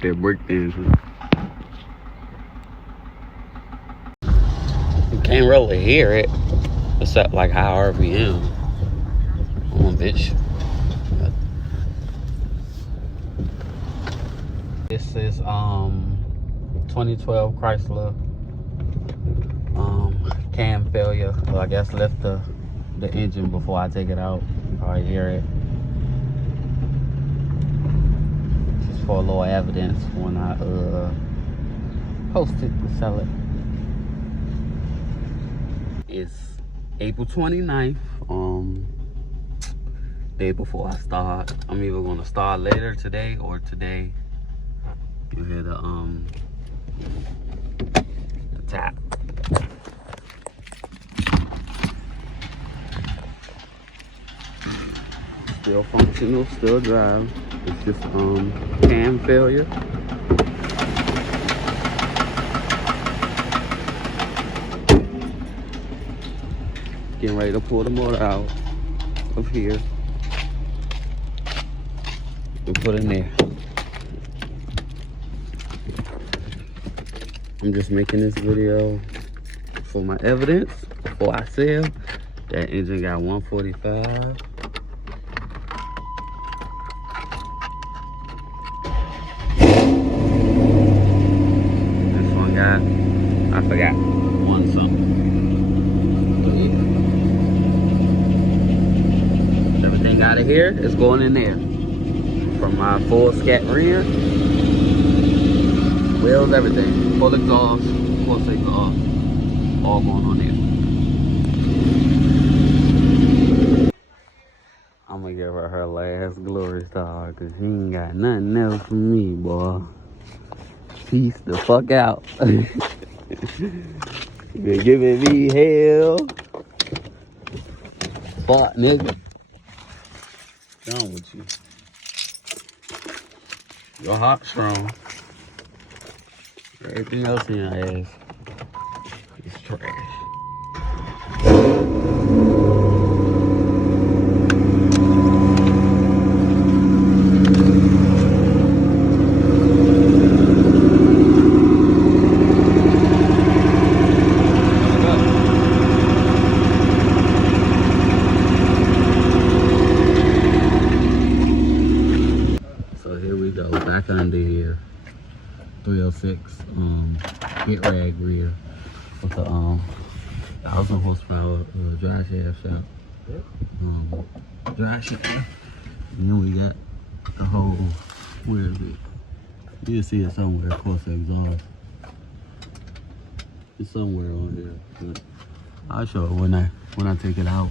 got that brake engine. You can't really hear it, except like high RPM. Come on, bitch. This is 2012 Chrysler cam failure. Well, I guess lift the engine before I take it out. Probably hear it. Just for a little evidence when I post it and sell it. It's April 29th, day before I start. I'm either gonna start later today or today. You hear the tap. Still functional, still drive. It's just cam failure. Getting ready to pull the motor out of here and put it in there. I'm just making this video for my evidence before I sell. That engine got 145. This one got, I forgot, one something. Everything out of here is going in there. From my full scat rear, wheels, everything. Full exhaust, Corsa exhaust, all going on there. I'm gonna give her last glory star because she ain't got nothing else for me, boy. Peace the fuck out. You been giving me hell. Fuck, nigga. Done with you. You're hot strong. Everything else in your ass is trash. So here we go, back under here. 306 hit rag rear with a 1,000 horsepower dry shaft shop. Dry shaft. And then we got the whole, where is it? You'll see it somewhere, Corsa exhaust. It's somewhere on there. But I'll show it when I take it out.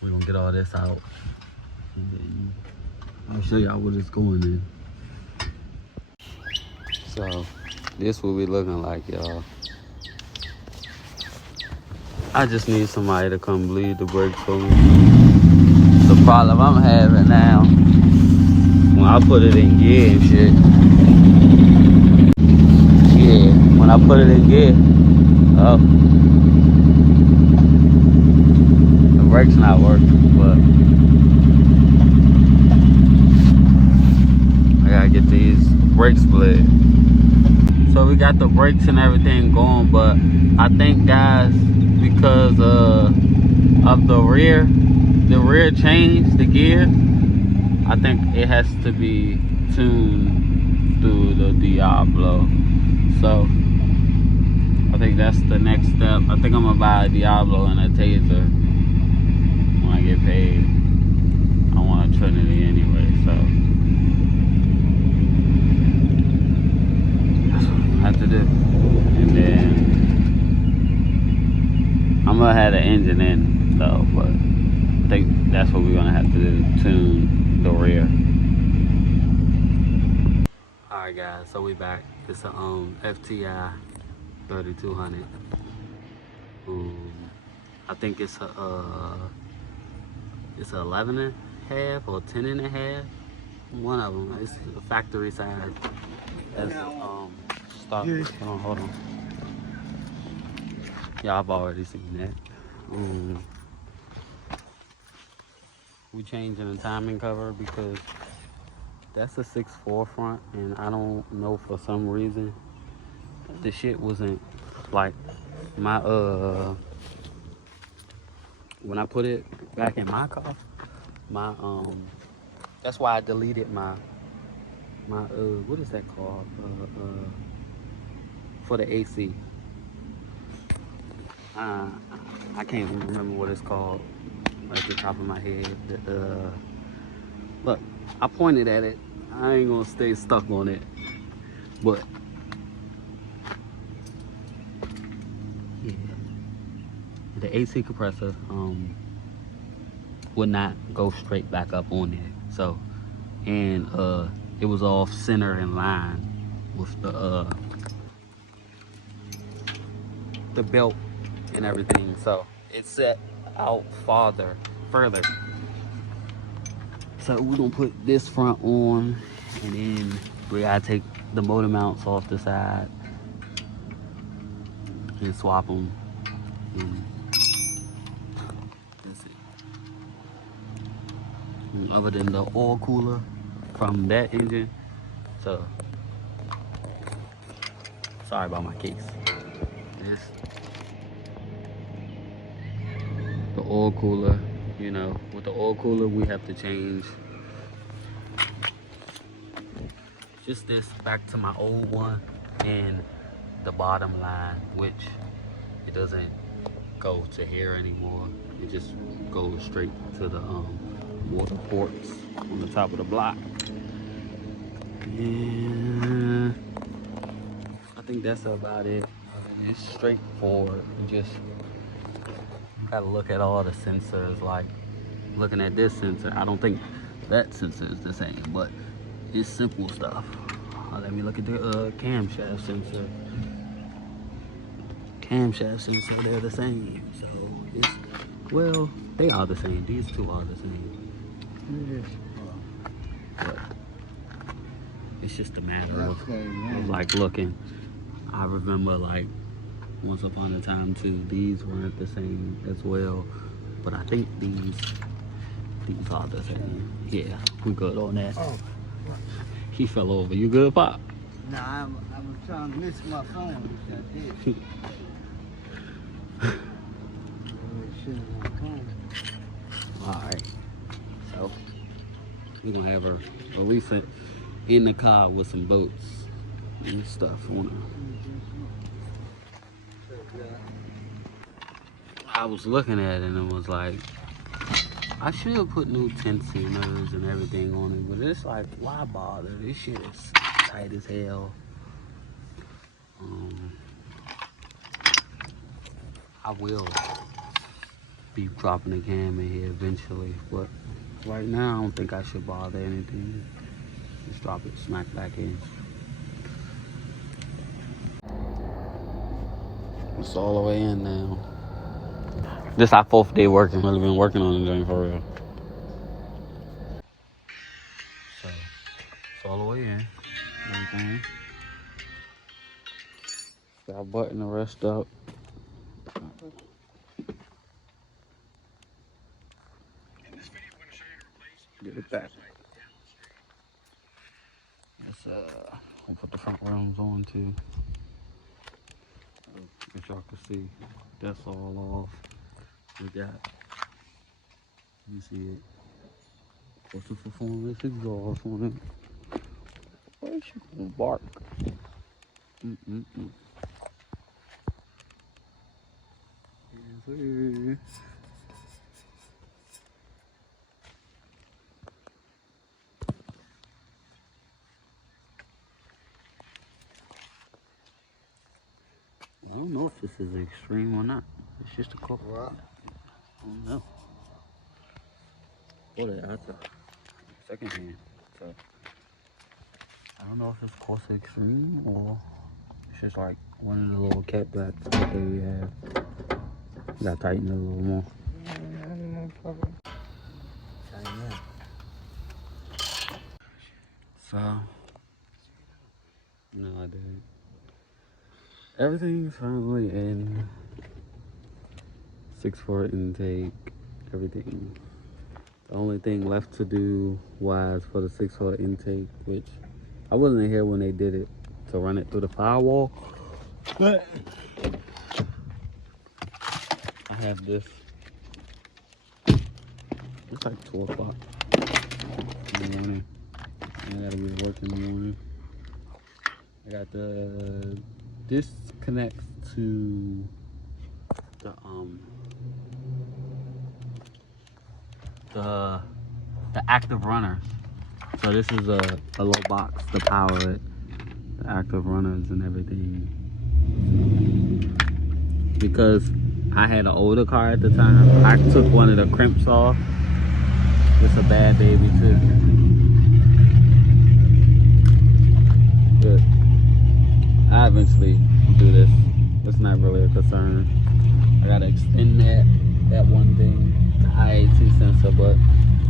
We're gonna get all this out. And then I'll show y'all what it's going in. So, this will be looking like, y'all. I just need somebody to come bleed the brakes for me. The problem I'm having now, when I put it in gear and shit. Yeah, when I put it in gear, oh, the brakes not working, but I gotta get these brakes split. So we got the brakes and everything going, but I think, guys, because of the rear changed the gear, I think it has to be tuned through the Diablo. So I think that's the next step. I think I'm gonna buy a Diablo and a Taser when I get paid. I want a Trinity anyway, so have to do. And then I'm gonna have the engine in though, but I think that's what we're gonna have to do, tune the rear. Alright guys, so we back. It's a FTI 3200. I think it's a 11 and a half or 10 and a half. One of them. It's a factory size. That's stop. Hold on. Yeah, I've already seen that. We changing the timing cover because That's a 6.4 front, and I don't know, for some reason the shit wasn't like my when I put it back in my car, my that's why I deleted my what is that called, for the AC. I can't even remember what it's called at the top of my head. Look, I pointed at it. I ain't gonna stay stuck on it, but yeah, the AC compressor would not go straight back up on there. So, and it was off center in line with the belt and everything. So it set out further. So we're gonna put this front on, and then we gotta take the motor mounts off the side and swap them. And that's it. And other than the oil cooler from that engine, so sorry about my case. This the oil cooler. You know, with the oil cooler, we have to change just this back to my old one, and the bottom line, which it doesn't go to here anymore. It just goes straight to the water ports on the top of the block. And I think that's about it. It's straightforward. You just gotta look at all the sensors. Like looking at this sensor, I don't think that sensor is the same, but it's simple stuff. Let me look at the camshaft sensor. They're the same. So it's, well, they are the same. These two are the same. But it's just a matter of like looking. I remember like once upon a time too, these weren't the same as well, but I think these are the same. Yeah, we good on that. Oh. He fell over. You good, Pop? Nah, I was trying to miss my phone, which I did. Alright. So, we're going to have her release it in the car with some boats and stuff on her. I was looking at it and it was like, I should have put new tensioners and everything on it, but it's like, why bother? This shit is tight as hell. I will be dropping the cam in here eventually, but right now I don't think I should bother anything. Just drop it smack back in. It's all the way in now. This our 4th day working. Really been working on the joint for real. So it's all the way in. Everything. Got to button the rest up. Get it back. Yes, I'll put the front rims on too. As y'all can see, that's all off. We got, you see it. What's the performance exhaust on it? Where's she gonna bark? Yes, sir. I don't know if this is extreme or not. It's just a couple. What? I don't know. Well, that's a second hand. So I don't know if it's Corsa Extreme or it's just like one of the little cat blacks that we have. You gotta tighten it a little more. No problem. Tighten up. So, no, I didn't. Everything's finally in. 6.4 intake, everything. The only thing left to do was for the 6-hole intake, which I wasn't here when they did it, to run it through the firewall. But I have this. It's like 2 o'clock in the morning. I gotta be to work in the morning. I got this connects to the active runners. So this is a little box to power it, the active runners and everything. Because I had an older car at the time, I took one of the crimps off. It's a bad baby too. Good. I eventually do this. It's not really a concern. I gotta extend that one thing, the IAT sensor, but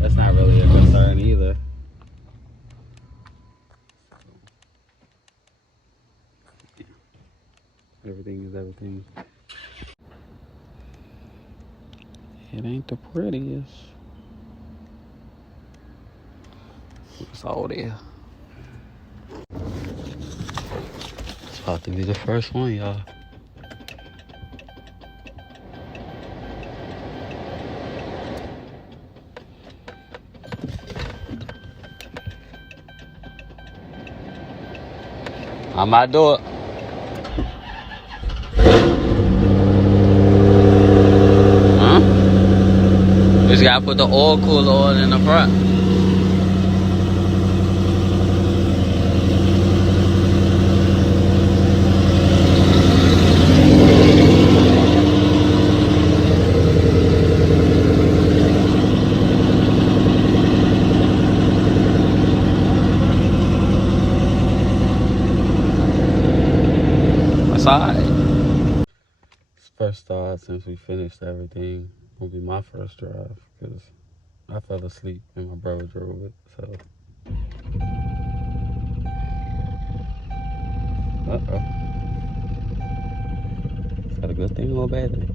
that's not really a concern either. Everything is everything. It ain't the prettiest. It's all there. It's about to be the first one, y'all. I might do it. Huh? Just gotta put the oil cooler on in the front. First start since we finished everything will be my first drive because I fell asleep and my brother drove it. So, is that a good thing or a bad thing?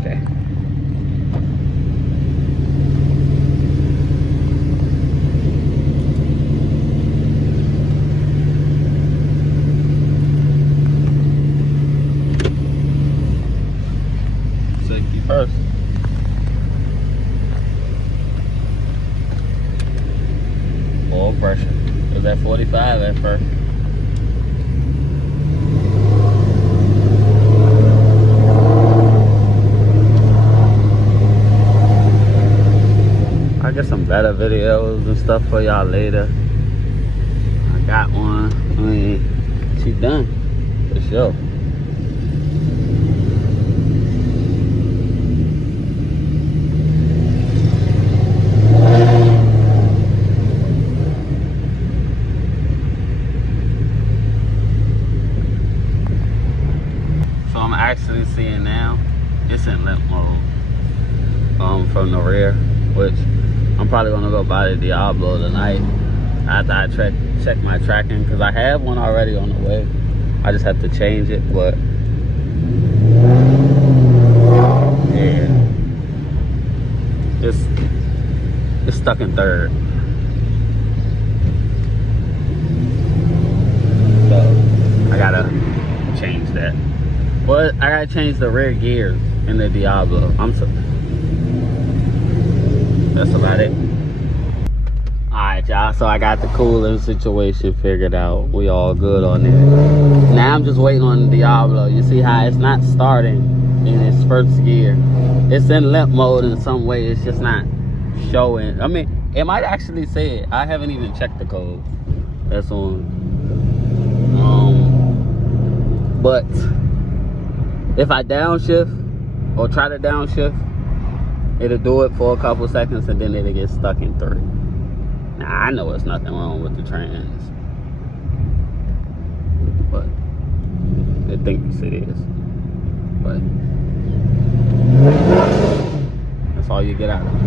Okay. First. Full pressure. It was at 45 at first. I'll get some better videos and stuff for y'all later. I got one. I mean, she's done. For sure. Actually seeing now, it's in limp mode from the rear, which I'm probably gonna go buy the Diablo tonight after I check my tracking, because I have one already on the way. I just have to change it, but yeah, it's stuck in third. So I gotta change that. But I gotta change the rear gears in the Diablo. That's about it. Alright, y'all. So I got the cooling situation figured out. We all good on that. Now I'm just waiting on the Diablo. You see how it's not starting in its first gear. It's in limp mode in some way. It's just not showing. I mean, it might actually say it. I haven't even checked the code. That's on. But if I downshift or try to downshift, it'll do it for a couple seconds and then it'll get stuck in 3. Now I know there's nothing wrong with the trans, but it thinks it is. But that's all you get out of it.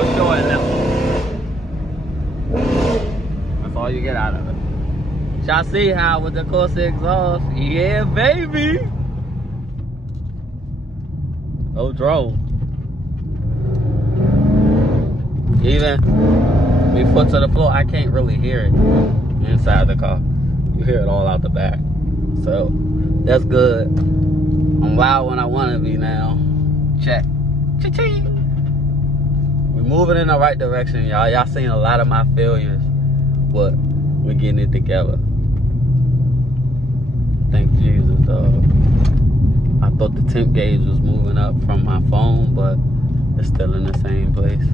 for sure at level. That's all you get out of it. Y'all see how with the Corsa exhaust? Yeah, baby. No drone. Even we foot to the floor, I can't really hear it inside the car. You hear it all out the back. So that's good. I'm loud when I want to be now. Check. Cha-ching. We're moving in the right direction, y'all. Y'all seen a lot of my failures, but we're getting it together. Thank Jesus, dog. I thought the temp gauge was moving up from my phone, but it's still in the same place.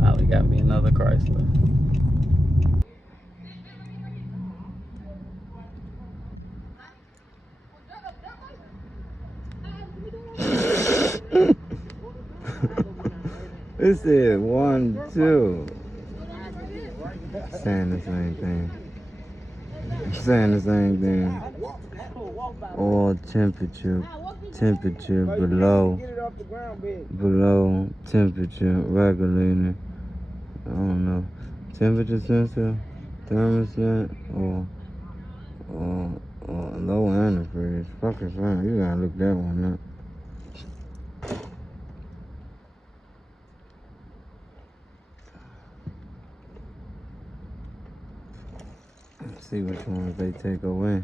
Finally got me another Chrysler. It said 1, 2. Saying the same thing. Saying the same thing. Oil temperature below temperature regulator. I don't know. Temperature sensor, thermostat, or low antifreeze. Fucking fine. You gotta look that one up. See which ones they take away.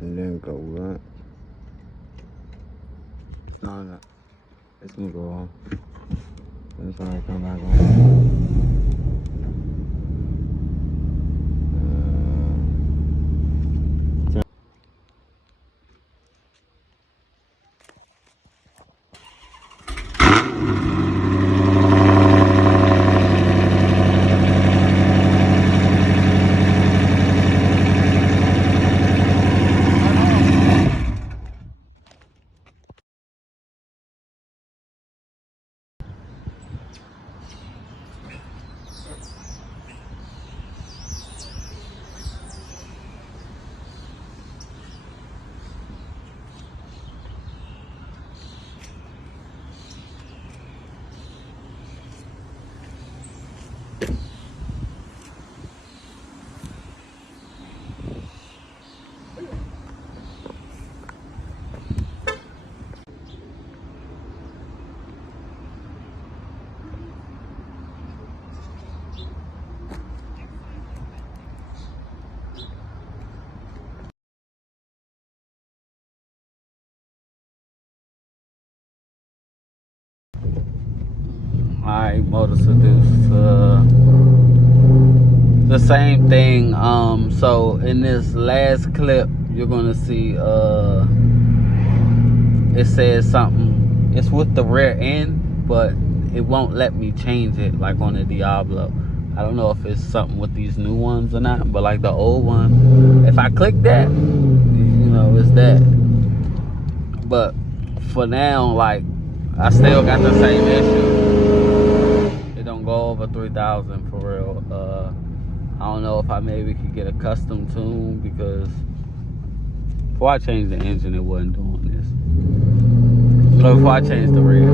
And then go right. No. It's gonna go off. It'll probably come back on. Alright, Motor Seduce. The same thing. So in this last clip, you're gonna see it says something. It's with the rear end, but it won't let me change it like on the Diablo. I don't know if it's something with these new ones or not, but like the old one, if I click that, you know, it's that. But for now, like, I still got the same issue. It don't go over 3,000 for real. I don't know if I maybe could get a custom tune, because before I changed the engine, it wasn't doing this. So before I changed the rear.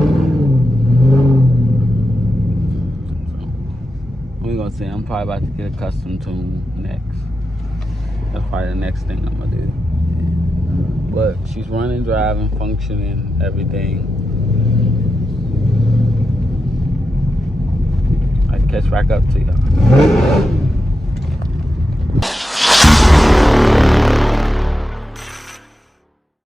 So we're gonna see. I'm probably about to get a custom tune next. That's probably the next thing I'm gonna do. But she's running, driving, functioning, everything. I catch back up to y'all.